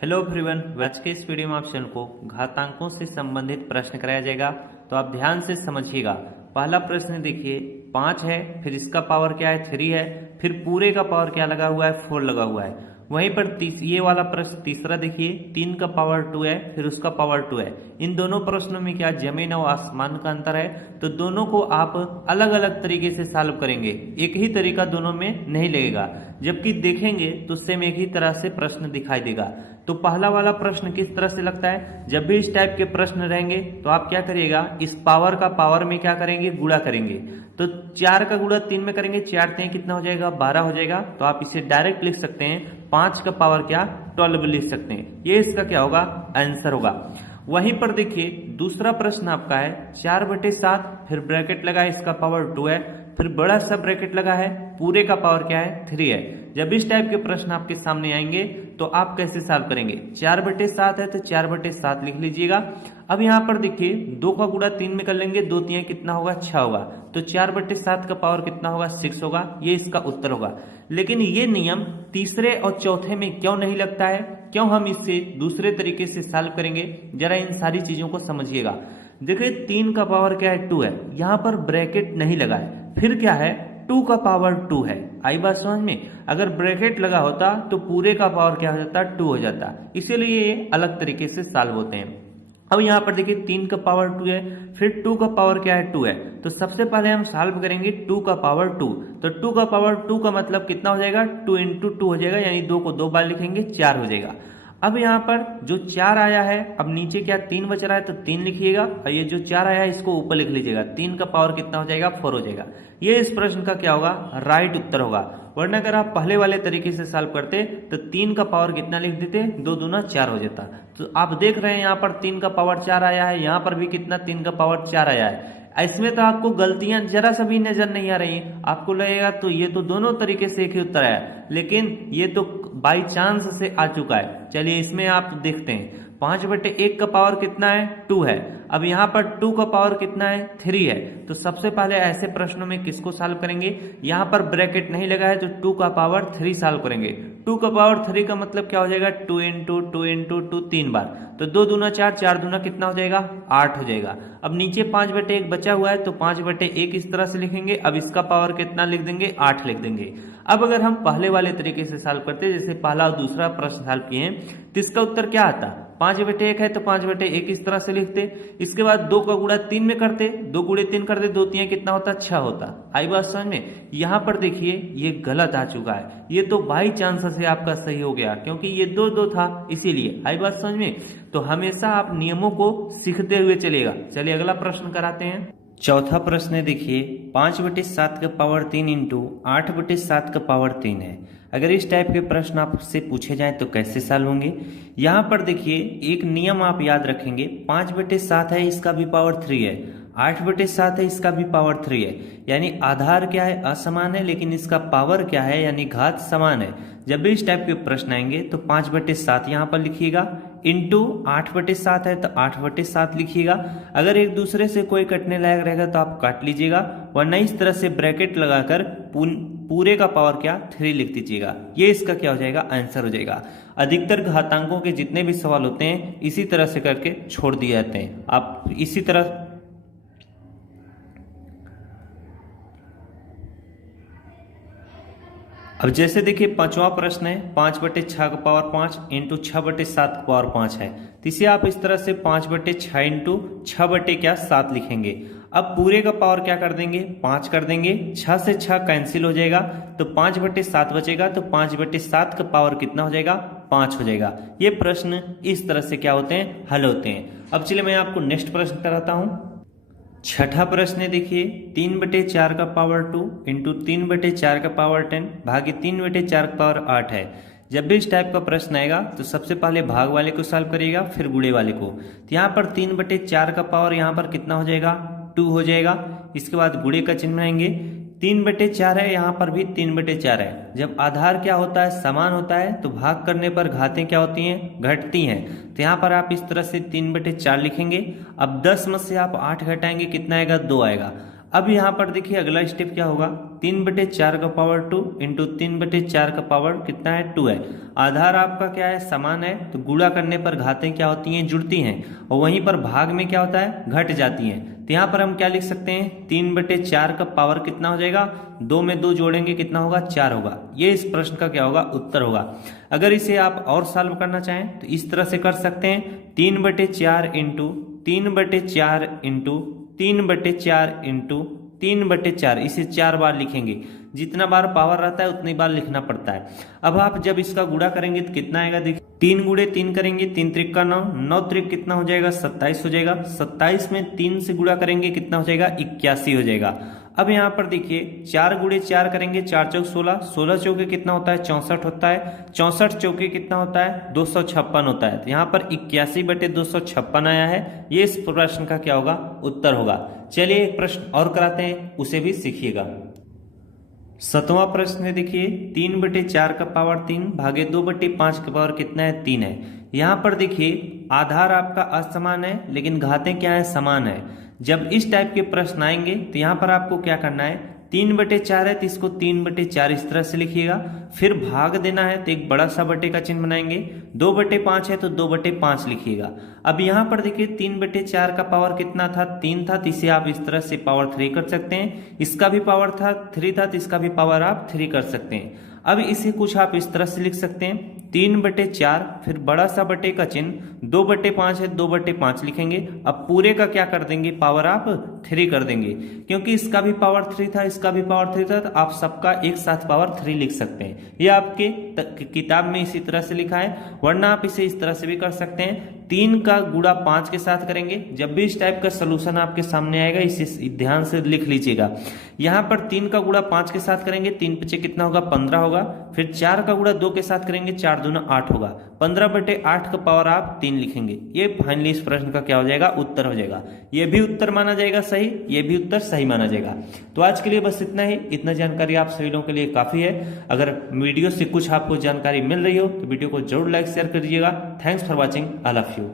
Hello everyone, आज के इस वीडियो में ऑप्शन को घातांकों से संबंधित प्रश्न कराया जाएगा। तो आप ध्यान से समझिएगा। पहला प्रश्न देखिए, 5 है, फिर इसका पावर क्या है 3 है, फिर पूरे का पावर क्या लगा हुआ है 4 लगा हुआ है। वहीं पर ये वाला प्रश्न तीसरा देखिए, 3 का पावर 2 है, फिर उसका पावर 2 है। इन दोनों प्रश्नों में क्या जमीन और आसमान का अंतर है, तो दोनों को आप अलग अलग तरीके से सॉल्व करेंगे। एक ही तरीका दोनों में नहीं लगेगा, जबकि देखेंगे तो सेम एक ही तरह से प्रश्न दिखाई देगा। तो पहला वाला प्रश्न किस तरह से लगता है, जब भी इस टाइप के प्रश्न रहेंगे तो आप क्या करिएगा, इस पावर का पावर में क्या करेंगे, गुणा करेंगे। तो 4 का गुणा 3 में करेंगे, 4 3 कितना हो जाएगा 12 हो जाएगा। तो आप इसे डायरेक्ट लिख सकते हैं, 5 का पावर क्या 12 लिख सकते हैं। ये इसका क्या होगा, आंसर होगा। वहीं पर देखिए दूसरा प्रश्न आपका है 4/7, फिर ब्रैकेट लगा है, इसका पावर 2 है, फिर बड़ा सा ब्रैकेट लगा है, पूरे का पावर क्या है 3 है। जब इस टाइप के प्रश्न आपके सामने आएंगे तो आप कैसे सॉल्व करेंगे, 4/7 है तो 4/7 लिख लीजिएगा। अब यहाँ पर देखिए 2 का गुणा 3 में कर लेंगे, 2 3 कितना होगा 6 होगा। तो 4/7 का पावर कितना होगा 6 होगा। ये इसका उत्तर होगा। लेकिन ये नियम तीसरे और चौथे में क्यों नहीं लगता है, क्यों हम इससे दूसरे तरीके से सॉल्व करेंगे, जरा इन सारी चीजों को समझिएगा। देखिए 3 का पावर क्या है 2 है, यहाँ पर ब्रैकेट नहीं लगा है, फिर क्या है 2 का पावर 2 है। आई बात समझ में, अगर ब्रैकेट लगा होता तो पूरे का पावर क्या हो जाता 2 हो जाता, इसीलिए ये अलग तरीके से सॉल्व होते हैं। अब यहाँ पर देखिए 3 का पावर 2 है, फिर 2 का पावर क्या है 2 है। तो सबसे पहले हम सॉल्व करेंगे 2 का पावर 2। तो 2 का पावर 2 का मतलब कितना हो जाएगा, 2 × 2 हो जाएगा, यानी 2 को 2 बार लिखेंगे 4 हो जाएगा। अब यहाँ पर जो 4 आया है, अब नीचे क्या 3 बच रहा है तो 3 लिखिएगा, और ये जो 4 आया है इसको ऊपर लिख लीजिएगा। 3 का पावर कितना हो जाएगा 4 हो जाएगा। ये इस प्रश्न का क्या होगा, राइट उत्तर होगा। वरना अगर आप पहले वाले तरीके से सॉल्व करते तो 3 का पावर कितना लिख देते, 2 दूना 4 हो जाता। तो आप देख रहे हैं यहाँ पर 3 का पावर 4 आया है, यहाँ पर भी कितना 3 का पावर 4 आया है। इसमें तो आपको गलतियां जरा सा भी नजर नहीं आ रही, आपको लगेगा तो ये तो दोनों तरीके से एक ही उत्तर आया, लेकिन ये तो बाई चांस से आ चुका है। चलिए इसमें आप देखते हैं, 5/1 का पावर कितना है 2 है। अब यहाँ पर 2 का पावर कितना है 3 है। तो सबसे पहले ऐसे प्रश्नों में किसको सॉल्व करेंगे, यहाँ पर ब्रैकेट नहीं लगा है तो 2 का पावर 3 सॉल्व करेंगे। 2 का पावर 3 का मतलब क्या हो जाएगा, 2 × 2 × 2 3 बार। तो 2 दूना 4, 4 दूना कितना हो जाएगा 8 हो जाएगा। अब नीचे 5/1 बचा हुआ है तो 5/1 इस तरह से लिखेंगे। अब इसका पावर कितना लिख देंगे 8 लिख देंगे। अब अगर हम पहले वाले तरीके से सॉल्व करते, जैसे पहला और दूसरा प्रश्न सॉल्व किए हैं, तो इसका उत्तर क्या आता, 5/1 है तो 5/1 इस तरह से लिखते। इसके बाद 2 का गुणा 3 में करते, 2 गुणे 3 करते, 2 3 कितना होता 6 होता। आई बात समझ में। यहाँ पर देखिए ये गलत आ चुका है, ये तो बाई चांस से आपका सही हो गया, क्योंकि ये 2 था इसीलिए। आई बात समझ में। तो हमेशा आप नियमों को सीखते हुए चलेगा। चलिए अगला प्रश्न कराते हैं। चौथा प्रश्न देखिए, 5/7 का पावर 3 × 8/7 का पावर 3 है। अगर इस टाइप के प्रश्न आपसे पूछे जाएं तो कैसे सॉल्व होंगे। यहाँ पर देखिए एक नियम आप याद रखेंगे, 5/7 है इसका भी पावर 3 है, 8/7 है इसका भी पावर 3 है, यानी आधार क्या है असमान है, लेकिन इसका पावर क्या है यानी घात समान है। जब भी इस टाइप के प्रश्न आएंगे तो 5/7 यहाँ पर लिखिएगा, इंटू 8/7 है तो 8/7 लिखिएगा। अगर एक दूसरे से कोई कटने लायक रहेगा तो आप काट लीजिएगा, वरना इस तरह से ब्रैकेट लगाकर पूरे का पावर क्या 3 लिख दीजिएगा। ये इसका क्या हो जाएगा, आंसर हो जाएगा। अधिकतर घातांकों के जितने भी सवाल होते हैं इसी तरह से करके छोड़ दिए जाते हैं। आप इसी तरह अब जैसे देखिए पांचवा प्रश्न है, 5/6 का पावर 5 × 6/7 का पावर 5 है। तो इसे आप इस तरह से 5/6 × 6/7 लिखेंगे। अब पूरे का पावर क्या कर देंगे 5 कर देंगे, 6 से 6 कैंसिल हो जाएगा तो 5/7 बचेगा। तो 5/7 का पावर कितना हो जाएगा 5 हो जाएगा। ये प्रश्न इस तरह से क्या होते हैं, हल होते हैं। अब चलिए मैं आपको नेक्स्ट प्रश्न कराता हूँ। छठा प्रश्न देखिए, 3/4 का पावर 2 × 3/4 का पावर 10 भागे 3/4 का पावर 8 है। जब भी इस टाइप का प्रश्न आएगा तो सबसे पहले भाग वाले को सॉल्व करिएगा, फिर गुणे वाले को। तो यहाँ पर 3/4 का पावर यहाँ पर कितना हो जाएगा 2 हो जाएगा। इसके बाद गुणे का चिन्ह आएंगे, 3/4 है, यहाँ पर भी 3/4 है। जब आधार क्या होता है समान होता है तो भाग करने पर घातें क्या होती हैं घटती हैं। तो यहाँ पर आप इस तरह से 3/4 लिखेंगे। अब 10 में से आप 8 घटाएंगे कितना आएगा 2 आएगा। अब यहाँ पर देखिए अगला स्टेप क्या होगा, 3/4 का पावर 2 इंटू 3/4 का पावर कितना है 2 है। आधार आपका क्या है समान है, तो गुणा करने पर घातें क्या होती हैं जुड़ती हैं, और वहीं पर भाग में क्या होता है घट जाती हैं। तो यहाँ पर हम क्या लिख सकते हैं 3/4 का पावर कितना हो जाएगा, 2 में 2 जोड़ेंगे कितना होगा 4 होगा। ये इस प्रश्न का क्या होगा उत्तर होगा। अगर इसे आप और सॉल्व करना चाहें तो इस तरह से कर सकते हैं 3/4 इंटू 3/4 इंटू 3/4 इंटू 3/4, इसे 4 बार लिखेंगे। जितना बार पावर रहता है उतनी बार लिखना पड़ता है। अब आप जब इसका गुणा करेंगे तो कितना आएगा देखिए, 3 गुणे 3 करेंगे 3 त्रिक का 9, 9 त्रिक कितना हो जाएगा 27 हो जाएगा। 27 में 3 से गुणा करेंगे कितना हो जाएगा 81 हो जाएगा। अब यहाँ पर देखिए 4 गुणे 4 करेंगे 4 चौक 16, 16 चौके कितना होता है 64 होता है, 64 चौके कितना होता है 256 होता है। तो यहाँ पर 81/256 आया है। ये इस प्रश्न का क्या होगा उत्तर होगा। चलिए एक प्रश्न और कराते हैं, उसे भी सीखिएगा। 7वां प्रश्न है देखिए 3/4 का पावर 3 भागे 2/5 का पावर कितना है 3 है। यहाँ पर देखिए आधार आपका असमान है लेकिन घातें क्या है समान है। जब इस टाइप के प्रश्न आएंगे तो यहाँ पर आपको क्या करना है 3/4 है तो इसको 3/4 इस तरह से लिखिएगा, फिर भाग देना है तो एक बड़ा सा बटे का चिन्ह बनाएंगे, 2/5 है तो 2/5 लिखिएगा। अब यहाँ पर देखिए 3/4 का पावर कितना था 3 था, तो इसे आप इस तरह से पावर 3 कर सकते हैं। इसका भी पावर था 3 था तो इसका भी पावर आप 3 कर सकते हैं। अब इसे कुछ आप इस तरह से लिख सकते हैं 3/4 फिर बड़ा सा बटे का चिन्ह, 2/5 है 2/5 लिखेंगे। अब पूरे का क्या कर देंगे पावर आप 3 कर देंगे, क्योंकि इसका भी पावर 3 था इसका भी पावर 3 था, तो आप सबका एक साथ पावर 3 लिख सकते हैं। ये आपके किताब में इसी तरह से लिखा है, वरना आप इसे इस तरह से भी कर सकते हैं 3 का गुणा 5 के साथ करेंगे। जब भी इस टाइप का सोल्यूशन आपके सामने आएगा इसे ध्यान से लिख लीजिएगा। यहाँ पर 3 का गुणा 5 के साथ करेंगे 3 × 5 कितना होगा 15 होगा, फिर 4 का गुणा 2 के साथ करेंगे 4 दूना 8 होगा, 15/8 का पावर आप 3 लिखेंगे। ये फाइनली इस प्रश्न का क्या हो जाएगा उत्तर हो जाएगा। ये भी उत्तर माना जाएगा सही, ये भी उत्तर सही माना जाएगा। तो आज के लिए बस इतना ही, इतना जानकारी आप सभी लोगों के लिए काफी है। अगर वीडियो से कुछ आपको जानकारी मिल रही हो तो वीडियो को जरूर लाइक शेयर कर दीजिएगा। Thanks for watching, I love you.